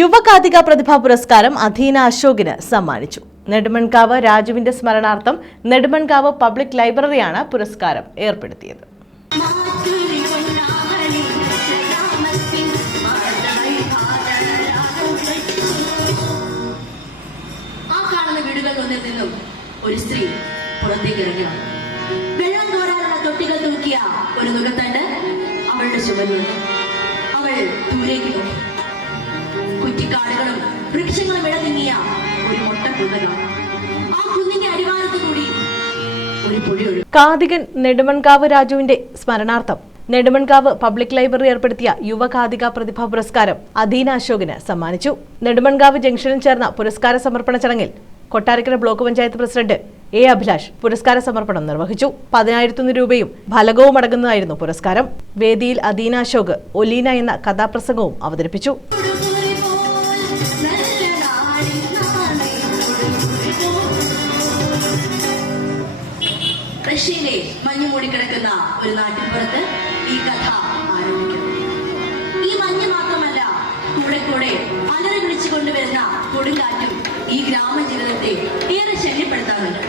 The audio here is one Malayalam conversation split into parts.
യുവകാതിക പ്രതിഭാ പുരസ്കാരം അധീന അശോകിന് സമ്മാനിച്ചു. നെടുമൺകാവ് രാജുവിന്റെ സ്മരണാർത്ഥം നെടുമൺകാവ് പബ്ലിക് ലൈബ്രറിയാണ് പുരസ്കാരം ഏർപ്പെടുത്തിയത്. ഒരു സ്ത്രീ പുറത്തേക്ക് ഇറങ്ങി വന്നു. വെള്ളം കോരാനുള്ള തൊട്ടികൾ തൂക്കിയ ഒരു നുകത്തണ്ട് അവളുടെ ചുമലുണ്ട് അവൾ ദൂരേക്ക് നോക്കി. ഇടതിങ്ങിയ ഒരു മൊട്ട കുന്നുകൾ ആ ഒരു കാതികൻ നെടുമൺകാവ് രാജുവിന്റെ സ്മരണാർത്ഥം. നെടുമൺകാവ് പബ്ലിക് ലൈബ്രറി ഏർപ്പെടുത്തിയ യുവകാതിക പ്രതിഭാ പുരസ്കാരം അധീന അശോകിന് സമ്മാനിച്ചു. നെടുമൺകാവ് ജംഗ്ഷനിൽ ചേർന്ന പുരസ്കാര സമർപ്പണ ചടങ്ങിൽ Kottarakkara block panchayat president A Abhilash പുരസ്കാര സമർപ്പണം നിർവഹിച്ചു. പതിനായിരത്തൊന്ന് രൂപയും ഫലകവും അടങ്ങുന്നതായിരുന്നു പുരസ്കാരം. വേദിയിൽ അദീന അശോക് ഒലീന എന്ന കഥാപ്രസംഗവും അവതരിപ്പിച്ചു. റഷ്യയിലെ മഞ്ഞു മൂടിക്കിടക്കുന്ന ഒരു നാട്ടിൻപുറത്ത് ഈ കഥ ആരംഭിക്കുന്നു. ഈ മഞ്ഞ് മാത്രമല്ല കൂടെ കൂടെ അലറി വിളിച്ചു കൊണ്ടുവരുന്ന കൊടുങ്കാറ്റും ഈ ഗ്രാമജീവിതത്തെ ഏറെ ശല്യപ്പെടുത്താറുണ്ട്.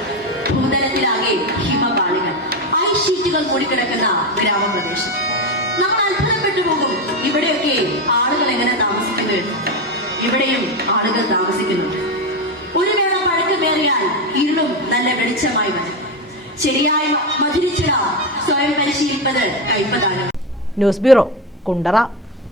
ഭൂതലത്തിലാകെ ഹിമപാളികൾ ഐസ് ഷീറ്റുകൾ മൂടിക്കിടക്കുന്ന ഗ്രാമപ്രദേശം. നമ്മൾ അത്ഭുതപ്പെട്ടു പോകും. ഇവിടെയൊക്കെ ആളുകൾ എങ്ങനെ താമസിക്കുന്നു ഇവിടെയും ആളുകൾ താമസിക്കുന്നുണ്ട്. ഒരു വേള പഴക്കമേറിയാൽ ഇരുളും നല്ല വെളിച്ചമായി വരും. ശരിയായി മധുരിച്ചിട സ്വയം പരിശീലിപ്പത് കൈപ്പതാണ് ന്യൂസ് ബ്യൂറോ കുണ്ടറ.